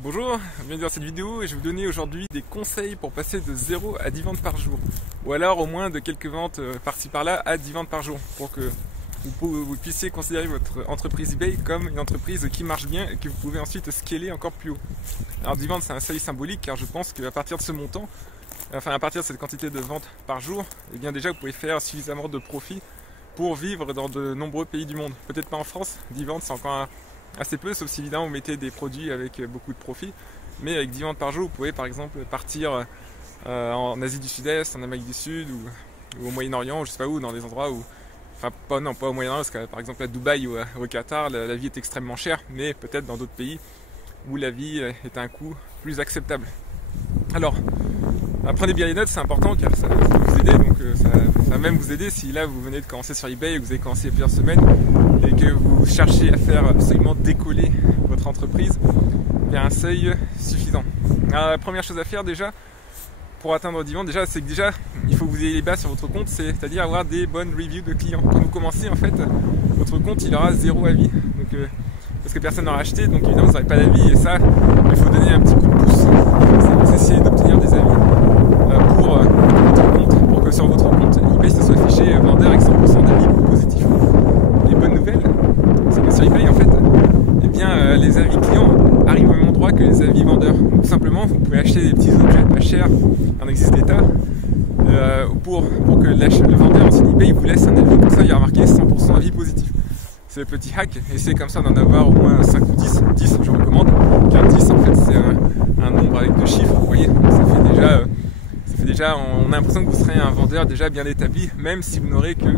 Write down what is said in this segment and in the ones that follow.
Bonjour, bienvenue dans cette vidéo et je vais vous donner aujourd'hui des conseils pour passer de 0 à 10 ventes par jour. Ou alors au moins de quelques ventes par-ci par-là à 10 ventes par jour pour que vous puissiez considérer votre entreprise eBay comme une entreprise qui marche bien et que vous pouvez ensuite scaler encore plus haut. Alors 10 ventes c'est un seuil symbolique car je pense qu'à partir de ce montant, enfin à partir de cette quantité de ventes par jour, eh bien déjà vous pouvez faire suffisamment de profit pour vivre dans de nombreux pays du monde. Peut-être pas en France, 10 ventes c'est encore assez peu, sauf si évidemment vous mettez des produits avec beaucoup de profit. Mais avec 10 ventes par jour, vous pouvez par exemple partir en Asie du Sud-Est, en Amérique du Sud ou au Moyen-Orient, je sais pas où, dans des endroits où... Enfin, pas au Moyen-Orient, parce que par exemple à Dubaï ou au Qatar, la vie est extrêmement chère, mais peut-être dans d'autres pays où la vie est à un coût plus acceptable. Alors, prenez bien les notes, c'est important car ça va vous aider, donc ça va même vous aider si là vous venez de commencer sur eBay et que vous avez commencé il y a plusieurs semaines et que vous cherchez à faire absolument décoller votre entreprise vers un seuil suffisant. Alors, la première chose à faire déjà pour atteindre 10 ventes, c'est que déjà il faut que vous ayez les bases sur votre compte, c'est-à-dire avoir des bonnes reviews de clients. Quand vous commencez en fait, votre compte il aura 0 avis. Donc, parce que personne n'aura acheté, donc évidemment vous n'aurez pas d'avis et ça, il faut donner un petit coup de pouce. Vous essayez d'obtenir des avis pour votre compte, pour que sur votre compte eBay ça soit affiché vendeur avec 100% d'avis positifs. Les bonnes nouvelles, c'est que sur eBay en fait, eh bien, les avis clients arrivent au même endroit que les avis vendeurs. Donc, tout simplement, vous pouvez acheter des petits objets pas chers, il en existe des tas, pour que le vendeur en eBay vous laisse un avis, comme ça il y a marqué 100% avis positif. C'est le petit hack, essayez comme ça d'en avoir au moins 5 ou 10, 10 je recommande, car 10 en fait c'est un nombre avec 2 chiffres, vous voyez, donc ça fait déjà, on a l'impression que vous serez un vendeur déjà bien établi, même si vous n'aurez que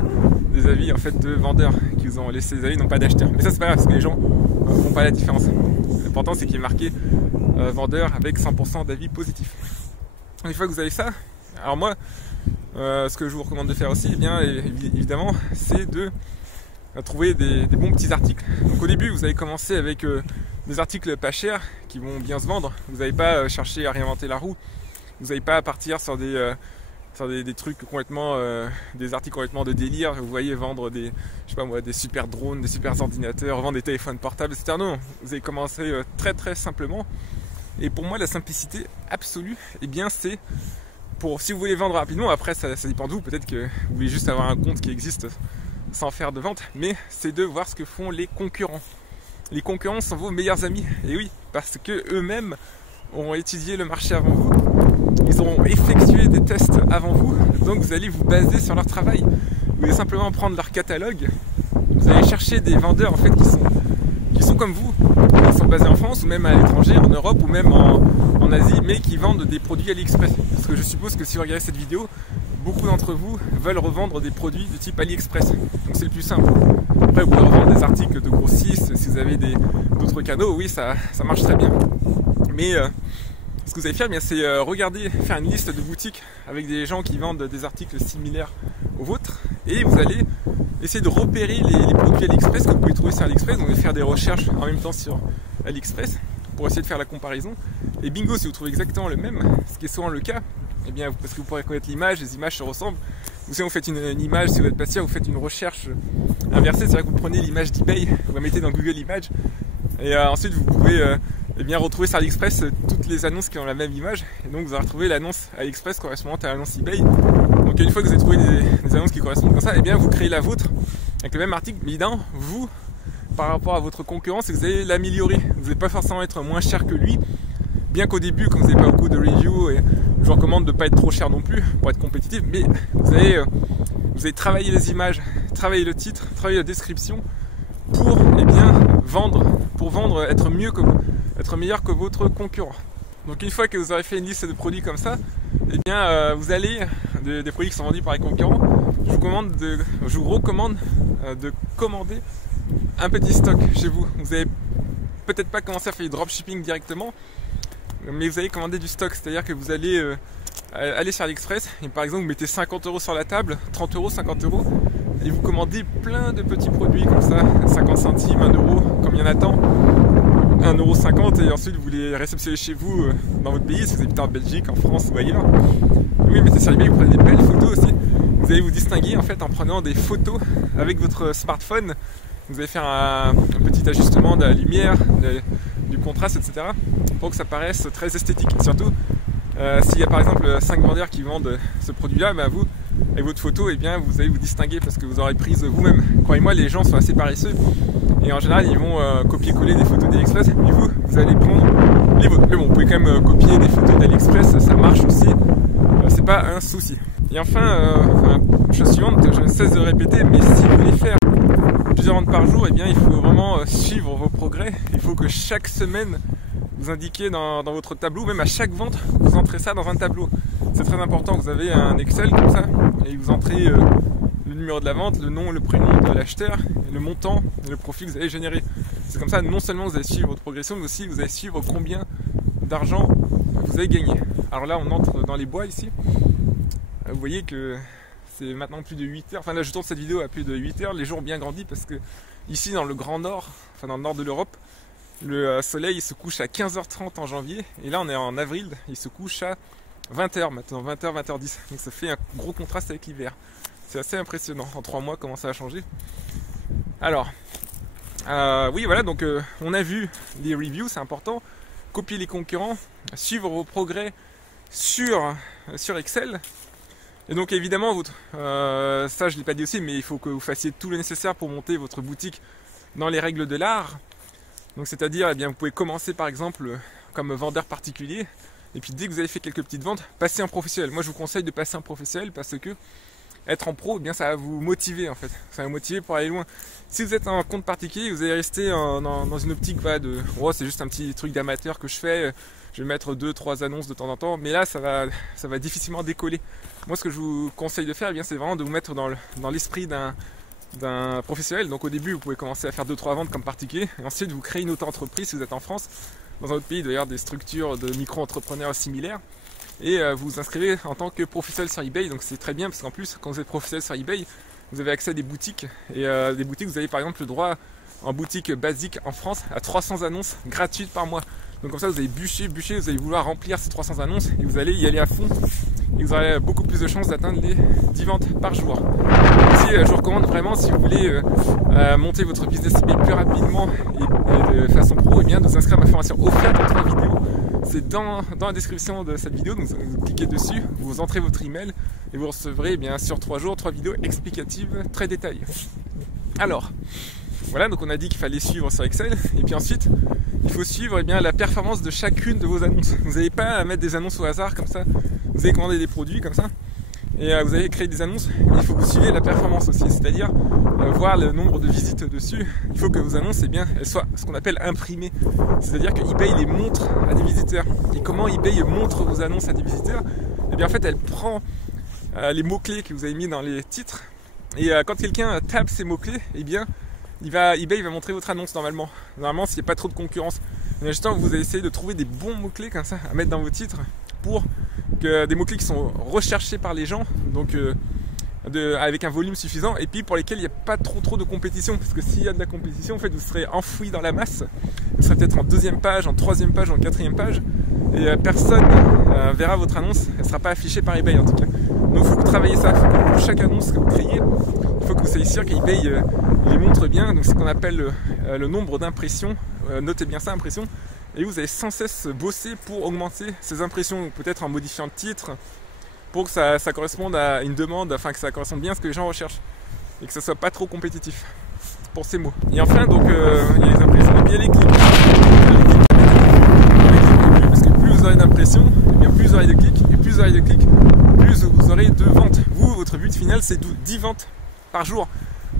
des avis en fait de vendeurs qui vous ont laissé des avis, non pas d'acheteurs. Mais ça c'est pas grave, parce que les gens ne font pas la différence. L'important c'est qu'il est marqué vendeur avec 100% d'avis positifs. Une fois que vous avez ça, alors moi, ce que je vous recommande de faire aussi, eh bien évidemment, c'est de trouver des bons petits articles. Donc au début vous allez commencer avec des articles pas chers qui vont bien se vendre. Vous n'allez pas chercher à réinventer la roue. Vous n'allez pas partir sur des trucs complètement, des articles complètement de délire. Vous voyez vendre des, je sais pas moi, des super drones, des super ordinateurs, vendre des téléphones portables, etc. Non, vous allez commencer très simplement. Et pour moi la simplicité absolue, eh bien c'est pour, si vous voulez vendre rapidement, après ça dépend de vous, peut-être que vous voulez juste avoir un compte qui existe sans faire de vente, mais c'est de voir ce que font les concurrents. Les concurrents sont vos meilleurs amis, et oui, parce que eux-mêmes ont étudié le marché avant vous, ils auront effectué des tests avant vous, donc vous allez vous baser sur leur travail. Vous allez simplement prendre leur catalogue, vous allez chercher des vendeurs en fait qui sont comme vous, qui sont basés en France ou même à l'étranger, en Europe ou même en Asie, mais qui vendent des produits AliExpress. Parce que je suppose que si vous regardez cette vidéo, beaucoup d'entre vous veulent revendre des produits de type AliExpress. Donc c'est le plus simple. Après vous pouvez revendre des articles de grossistes, si vous avez d'autres canaux, oui ça marche très bien. Mais ce que vous allez faire, bien c'est regarder, faire une liste de boutiques avec des gens qui vendent des articles similaires aux vôtres, et vous allez essayer de repérer les produits AliExpress que vous pouvez trouver sur AliExpress. Donc vous allez faire des recherches en même temps sur AliExpress pour essayer de faire la comparaison. Et bingo, si vous trouvez exactement le même, ce qui est souvent le cas, eh bien, parce que vous pourrez connaître l'image, les images se ressemblent. Ou si vous faites une image, si vous n'êtes pas sûr, vous faites une recherche inversée, c'est vrai que vous prenez l'image d'eBay, vous la mettez dans Google Images, et ensuite vous pouvez eh bien, retrouver sur AliExpress toutes les annonces qui ont la même image, et donc vous allez retrouver l'annonce AliExpress correspondante à l'annonce eBay. Donc une fois que vous avez trouvé des annonces qui correspondent comme ça, eh bien vous créez la vôtre avec le même article, mais évidemment, vous, par rapport à votre concurrent, c'est que vous allez l'améliorer. Vous n'allez pas forcément être moins cher que lui, bien qu'au début, comme vous n'avez pas beaucoup de reviews, et je vous recommande de ne pas être trop cher non plus pour être compétitif, mais vous allez travailler les images, travailler le titre, travailler la description pour vendre, être meilleur que votre concurrent. Donc une fois que vous aurez fait une liste de produits comme ça, eh bien vous allez, des produits qui sont vendus par les concurrents, je vous recommande de commander un petit stock chez vous. Vous n'allez peut-être pas commencer à faire du dropshipping directement, mais vous allez commander du stock, c'est-à-dire que vous allez aller sur AliExpress et par exemple vous mettez 50 € sur la table, 30 €, 50 € et vous commandez plein de petits produits comme ça, 50 centimes, 1 €, comme il y en a tant, 1,50 € et ensuite vous les réceptionnez chez vous dans votre pays, si vous habitez en Belgique, en France ou ailleurs. Oui, mettez sur eBay, vous prenez des belles photos aussi. Vous allez vous distinguer en fait en prenant des photos avec votre smartphone. Vous allez faire un petit ajustement de la lumière, du contraste, etc. pour que ça paraisse très esthétique. Surtout s'il y a par exemple 5 vendeurs qui vendent ce produit-là, vous, avec votre photo, vous allez vous distinguer parce que vous aurez prise vous-même. Croyez-moi, les gens sont assez paresseux et en général ils vont copier-coller des photos d'AliExpress, mais vous allez prendre les vôtres. Mais bon, vous pouvez quand même copier des photos d'AliExpress, ça marche aussi, c'est pas un souci. Et enfin, chose suivante, je ne cesse de le répéter, mais si vous voulez faire plusieurs ventes par jour, il faut vraiment suivre vos progrès. Il faut que chaque semaine vous indiquiez dans votre tableau, même à chaque vente, vous entrez ça dans un tableau. C'est très important, vous avez un Excel comme ça, et vous entrez le numéro de la vente, le nom, le prénom de l'acheteur, le montant et le profit que vous allez générer. C'est comme ça, non seulement vous allez suivre votre progression, mais aussi vous allez suivre combien d'argent vous avez gagné. Alors là, on entre dans les bois ici. Vous voyez que c'est maintenant plus de 8 heures, enfin là je tourne cette vidéo à plus de 8 heures, les jours ont bien grandi parce que ici dans le grand nord, enfin dans le nord de l'Europe, le soleil se couche à 15h30 en janvier, et là on est en avril, il se couche à 20h maintenant, 20h, 20h10, donc ça fait un gros contraste avec l'hiver. C'est assez impressionnant, en 3 mois comment ça a changé. Alors, oui voilà, donc on a vu les reviews, c'est important, copier les concurrents, suivre vos progrès sur Excel. Et donc évidemment, ça je ne l'ai pas dit aussi, mais il faut que vous fassiez tout le nécessaire pour monter votre boutique dans les règles de l'art. Donc c'est-à-dire, vous pouvez commencer par exemple comme vendeur particulier, et puis dès que vous avez fait quelques petites ventes, passer en professionnel. Moi je vous conseille de passer en professionnel parce que être en pro, ça va vous motiver en fait. Ça va vous motiver pour aller loin. Si vous êtes en compte particulier, vous allez rester dans une optique de « oh c'est juste un petit truc d'amateur que je fais ». Je vais mettre 2-3 annonces de temps en temps, mais là ça va difficilement décoller. Moi ce que je vous conseille de faire, c'est vraiment de vous mettre dans l'esprit d'un professionnel. Donc au début vous pouvez commencer à faire 2-3 ventes comme particulier, et ensuite vous créez une auto-entreprise si vous êtes en France. Dans un autre pays il doit y avoir des structures de micro-entrepreneurs similaires, et vous vous inscrivez en tant que professionnel sur eBay. Donc c'est très bien parce qu'en plus quand vous êtes professionnel sur eBay, vous avez accès à des boutiques, et des boutiques vous avez par exemple le droit en boutique basique en France à 300 annonces gratuites par mois. Donc comme ça vous allez bûcher, vous allez vouloir remplir ces 300 annonces et vous allez y aller à fond, et vous aurez beaucoup plus de chances d'atteindre les 10 ventes par jour. Ici je vous recommande vraiment, si vous voulez monter votre business eBay plus rapidement et de façon pro, de vous inscrire à ma formation offerte en 3 vidéos. C'est dans la description de cette vidéo, donc vous cliquez dessus, vous entrez votre email et vous recevrez sur 3 jours 3 vidéos explicatives très détaillées. Alors voilà, donc on a dit qu'il fallait suivre sur Excel, et puis ensuite il faut suivre la performance de chacune de vos annonces. Vous n'avez pas à mettre des annonces au hasard comme ça, vous allez commander des produits comme ça, et vous allez créer des annonces, mais il faut que vous suiviez la performance aussi, c'est-à-dire voir le nombre de visites dessus. Il faut que vos annonces elles soient ce qu'on appelle imprimées, c'est-à-dire que eBay les montre à des visiteurs. Et comment eBay montre vos annonces à des visiteurs? En fait elle prend les mots-clés que vous avez mis dans les titres, et quand quelqu'un tape ces mots-clés, eBay va montrer votre annonce normalement s'il n'y a pas trop de concurrence. Mais justement vous allez essayer de trouver des bons mots-clés comme ça à mettre dans vos titres, pour que des mots-clés qui sont recherchés par les gens, donc avec un volume suffisant, et puis pour lesquels il n'y a pas trop de compétition, parce que s'il y a de la compétition, en fait vous serez enfoui dans la masse, vous serez peut-être en 2e page, en 3e page, en 4e page, et personne verra votre annonce, elle ne sera pas affichée par eBay en tout cas. Donc il faut que vous travaillez ça, pour chaque annonce que vous créez, il faut que vous soyez sûr qu'eBay les montre bien, donc c'est ce qu'on appelle le nombre d'impressions, notez bien ça, impressions, et vous allez sans cesse bosser pour augmenter ces impressions, peut-être en modifiant le titre, pour que ça corresponde à une demande, enfin que ça corresponde bien à ce que les gens recherchent, et que ça soit pas trop compétitif pour ces mots. Et enfin, donc il y a les impressions, et puis il y a les clics. Parce que plus vous aurez d'impressions, plus vous aurez de clics, et plus vous aurez de clics, plus vous aurez de ventes. Vous, votre but final, c'est 10 ventes par jour.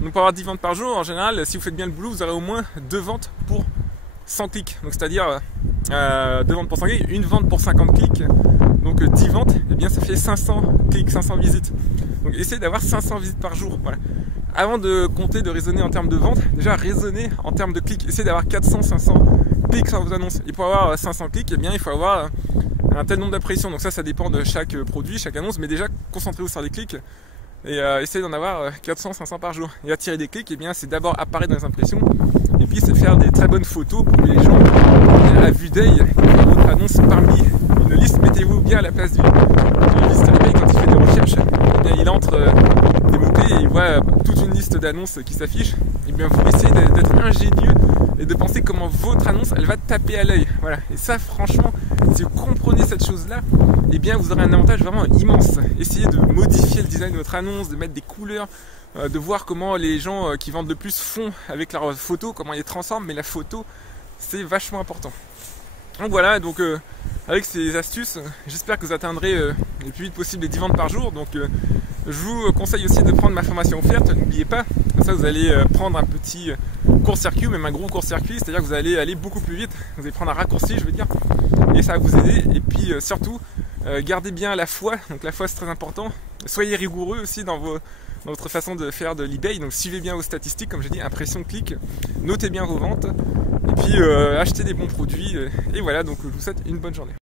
Donc pour avoir 10 ventes par jour, en général, si vous faites bien le boulot, vous aurez au moins 2 ventes pour 100 clics. Donc c'est-à-dire 2 ventes pour 100 clics, une vente pour 50 clics. Donc 10 ventes, ça fait 500 clics, 500 visites. Donc essayez d'avoir 500 visites par jour. Voilà. Avant de compter, de raisonner en termes de vente, déjà raisonnez en termes de clics. Essayez d'avoir 400-500 clics sur vos annonces. Et pour avoir 500 clics, il faut avoir un tel nombre d'impressions. Donc ça dépend de chaque produit, chaque annonce. Mais déjà, concentrez-vous sur les clics. Et essayez d'en avoir 400-500 par jour. Et attirer des clics, c'est d'abord apparaître dans les impressions. Et puis c'est faire des très bonnes photos pour que les gens, à vue d'œil, votre annonce parmi une liste. Mettez-vous bien à la place du visiteur eBay quand il fait des recherches. Il entre des mots-clés et il voit toute une liste d'annonces qui s'affichent. Et bien vous essayez d'être ingénieux et de penser comment votre annonce elle va taper à l'œil. Voilà. Et ça franchement, si vous comprenez cette chose-là, eh bien vous aurez un avantage vraiment immense. Essayez de modifier le design de votre annonce, de mettre des couleurs, de voir comment les gens qui vendent le plus font avec leurs photos, comment ils les transforment, mais la photo c'est vachement important. Donc voilà, donc avec ces astuces, j'espère que vous atteindrez le plus vite possible les 10 ventes par jour. Donc je vous conseille aussi de prendre ma formation offerte, n'oubliez pas, comme ça vous allez prendre un petit court-circuit, même un gros court-circuit, c'est-à-dire que vous allez aller beaucoup plus vite, vous allez prendre un raccourci je veux dire, et ça va vous aider. Et puis surtout, gardez bien la foi, donc la foi c'est très important, soyez rigoureux aussi dans votre façon de faire de l'eBay, donc suivez bien vos statistiques, comme j'ai dit, impression, clic, notez bien vos ventes, et puis achetez des bons produits, et voilà, donc je vous souhaite une bonne journée.